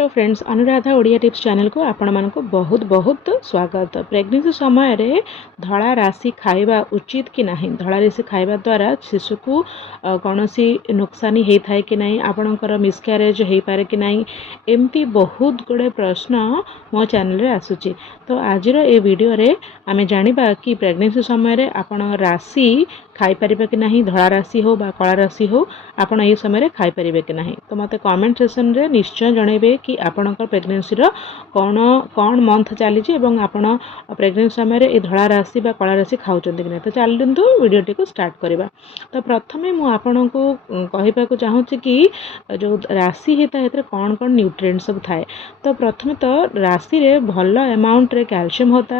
Hello friends, Anuradha Odia tips channel को आपण मानक बहुत बहुत स्वागत। प्रेग्नेंसी समय रे धड़ा राशि खाइबा उचित कि नहीं, धड़ा राशि खाइबा द्वारा शिशु को कौन सी नुकसानी होता है कि नहीं, आपणकर मिसक्यारेज हो पारे कि नहीं, एमती बहुत गुड़े प्रश्न मो चैनल रे आसुची। तो आज ये वीडियो रे आमे जानिबा कि प्रेग्नेंसी समय रे आपण राशि खाई परिबे कि नहीं, धड़ा राशि हो बा कला राशि हो, आपण ये समय रे खाई परिबे कि नहीं। तो मते कमेंट सेक्शन रे निश्चय जणेबे कि आपणकर प्रेग्नेंसी रो कौन मंथ चली आपण प्रेग्नेंसी समय रे ए धड़ा राशि बा कला राशि खाउचंती कि नहीं। तो चलंतु वीडियो टी को स्टार्ट करबा। तो प्रथमे मु आपणको कहिबा को चाहूची कि जो राशि हेता हेतरे कौन कौन न्यूट्रिएंट सब थाए। तो प्रथमे तो राशि रे भल अमाउंट रे कैल्शियम होता,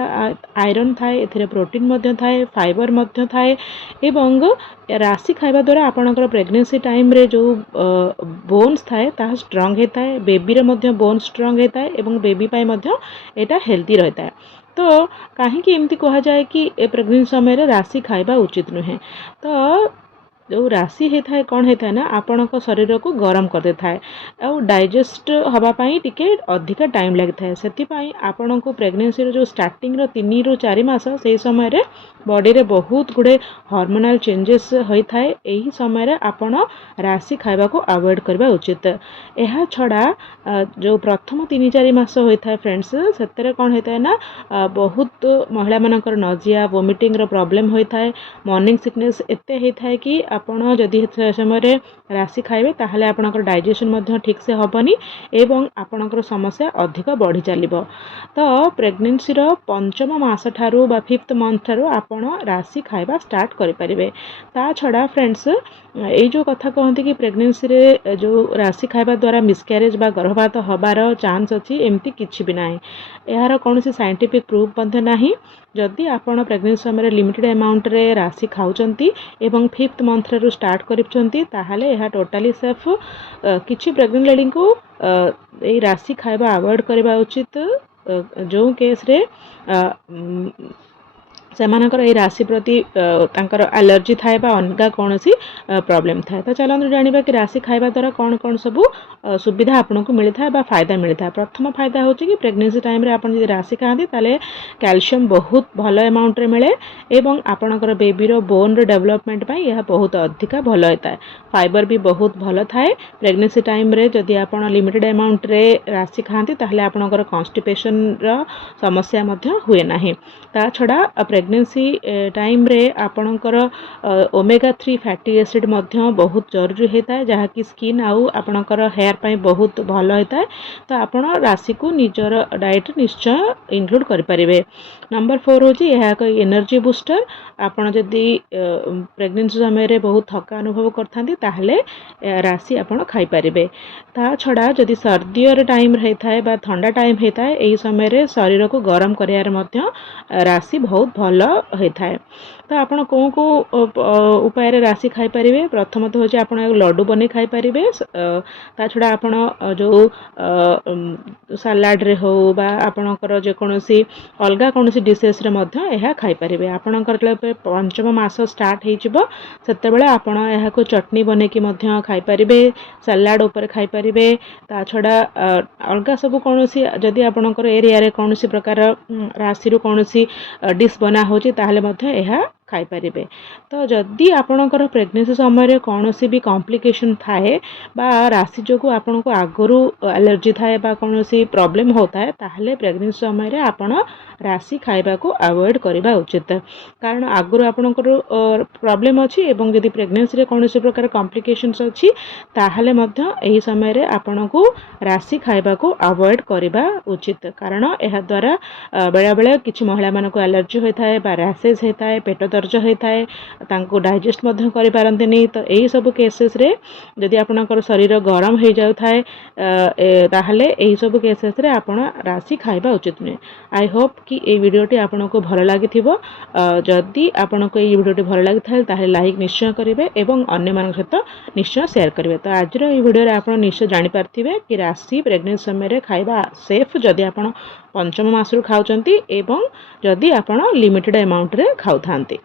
आयरन थाए, एथिरे प्रोटीन मध्य थाए, फाइबर मध्य थाए एवं राशि खाइबा द्वारा आपणकर प्रेग्नेंसी टाइम रे जो बोन्स थाए ता स्ट्रांग हेता है, बेबी रे मध्य बोन स्ट्रांग हेता है एवं बेबी पाई मध्य एटा हेल्दी रहता है। तो कहीं एमती कहा जाए कि ए प्रेग्नेंसी समय रे राशि खाइबा उचित नुहे। तो जो राशि होता है कौन होता है ना, आपणक शरीर को गरम कर देता है और डाइजेस्ट हवापाई टिके अधिका टाइम लगता है। से आपण को प्रेग्नेंसी जो स्टार्टिंग 3 ରୁ 4 मास से समय रे बॉडी रे बहुत गुड़े हार्मोनल चेंजेस होता है। यही समय रे आपण राशि खाइबा को अवॉइड करबा उचित। यह छड़ा जो प्रथम 3-4 मास होता है फ्रेंड्स, से कौन होता है ना, बहुत महिला मानकर नजिया वोमिटिंग रो प्रॉब्लम होता है, मॉर्निंग सिकनेस एते होता है कि आपण जदि समय राशि खाइबे ताहले आपणकर डाइजेशन मध्य ठीक से हबनी एवं आपणकर समस्या अधिक बढ़ी चलिबो। तो प्रेग्नेंसी रो 5मा मास ठारू बा 5th मंथ ठारू आपण राशि खाइबा स्टार्ट करि परिबे। ता छड़ा फ्रेंड्स ये जो कथा कहते कि प्रेग्नेंसी रे जो राशि खाइबा द्वारा मिसक्यारेज बा गर्भपात हबार चांस अच्छी, एमती किछि भी नाही। यार कौन सी साइंटिफिक प्रूफ मध्य नाही। जदि आपण प्रेग्नेंसी समय लिमिटेड अमाउंट रे राशि खाउचंती एवं 5th मंथ रे स्टार्ट करिपचंती ताहाले यह टोटली सेफ। किछि प्रेग्नेंट लेडी को ए राशि खाइबा अवॉइड करबा उचित जो केस रे सेमानकर ए राशि प्रति तांकर एलर्जी थाए बा अनगा कौन सी प्रॉब्लम थाए। तो चलନ୍ତୁ जानिबा कि राशि खाइबा द्वारा कौन कौन सब सुविधा आपको मिलता है बा फायदा मिलता है। प्रथम फायदा होची कि प्रेग्नेंसी टाइम रे आपण जदि राशि खाआंती ताले कैल्शियम बहुत भल अमाउंट रे मिले एवं आपणकर बेबी रो बोन रो डेवलपमेंट पई यह बहुत अधिका भल होता है। फाइबर भी बहुत भल थाए। प्रेग्नेंसी टाइम रे जदि आपण लिमिटेड अमाउंट रे राशि खाआंती ताले आपणकर कॉन्स्टिपेशन रो समस्या मध्य हुए नाही। ता छड़ा प्रेग्नेंसी टाइम रे आपणकर ओमेगा 3 फैटी एसिड मध्य बहुत जरूरी होता है, जहाँकि स्किन आउ आपणकर हेयर पाई बहुत भल होता है। तो आपण राशि को निजर डाइट निश्चय इंक्लूड कर परिबे। नंबर 4 होची यह एक एनर्जी बूस्टर। आपण जदि प्रेग्नेंसी समय रे बहुत थका अनुभव करथांती ताहले राशि आपण खाई परिबे। ता छड़ा जदि सर्दी टाइम रहता है बा ठंडा टाइम होता है, यही समय रे शरीर को गरम करियार मध्य राशि बहुत भल होता है। तो आपण को उपाय रे राशि खाई परिबे। प्रथमत होची आपण लड्डू बने खाई परिबे। ता छड़ा आपण जो सलाड रे हो बा आपणकर जे कोनोसी अलगा कोनोसी डिशेस रे मध्य एहा खाई परिबे। आपणकर 5मा मास स्टार्ट हे जिवो सेते बेले आपण एहा को चटनी बने कि मध्य खाई परिबे, सलाड ऊपर खाई परिबे। ता छड़ा अलगा सब कोनोसी जदि आपणकर एरिया रे कोनोसी प्रकार राशि रो कोनोसी डिश बना होची ताहले मध्य एहा खाई परिबे। तो जदि आपणकर प्रेग्नेंसी समय कौन सी भी कॉम्प्लिकेशन थाए बा राशि जो आपण को आगरू एलर्जी थाए बा कौन सी प्रॉब्लम होता है ताहले प्रेग्नेंसी समय आपण राशि खाइबा को अवॉइड करबा उचित। कारण आगरू आपणकर प्रॉब्लम अछि एवं यदि प्रेग्नेंसी रे कौन सी प्रकार कॉम्प्लिकेशंस अछि ताहले मध्य एही समय रे आपण को राशि खाइबा को अवॉइड करबा उचित। कारण एहा द्वारा बेला बेला किछि महिला मानको एलर्जी होता है बा रैशेज होता है, पेट दर्ज होता है, तांको डाइजेस्ट मध्य करि पारंते नहीं। तो यही सब केसेस रे जदि आपणकर शरीर गरम हो जाउ थाए ताहले यही सब केसेस रे आपण राशि खाइबा उचित नहीं। आई होप कि ए वीडियोटी आपनको भल लागिथिबो। जदि आपनको ए वीडियोटी भल लागिथाल ताहले लाइक निश्चय करिवे एवं अन्य मान सहित निश्चय शेयर करिवे। तो आज ए वीडियो रे आपण निश्चय जानि पारथिबे कि राशि प्रेग्नेंसी समय रे खाइबा सेफ जदि आपण 5मा मास रु खाउचंती एवं जदि आपण लिमिटेड अमाउंट रे खाउथांती।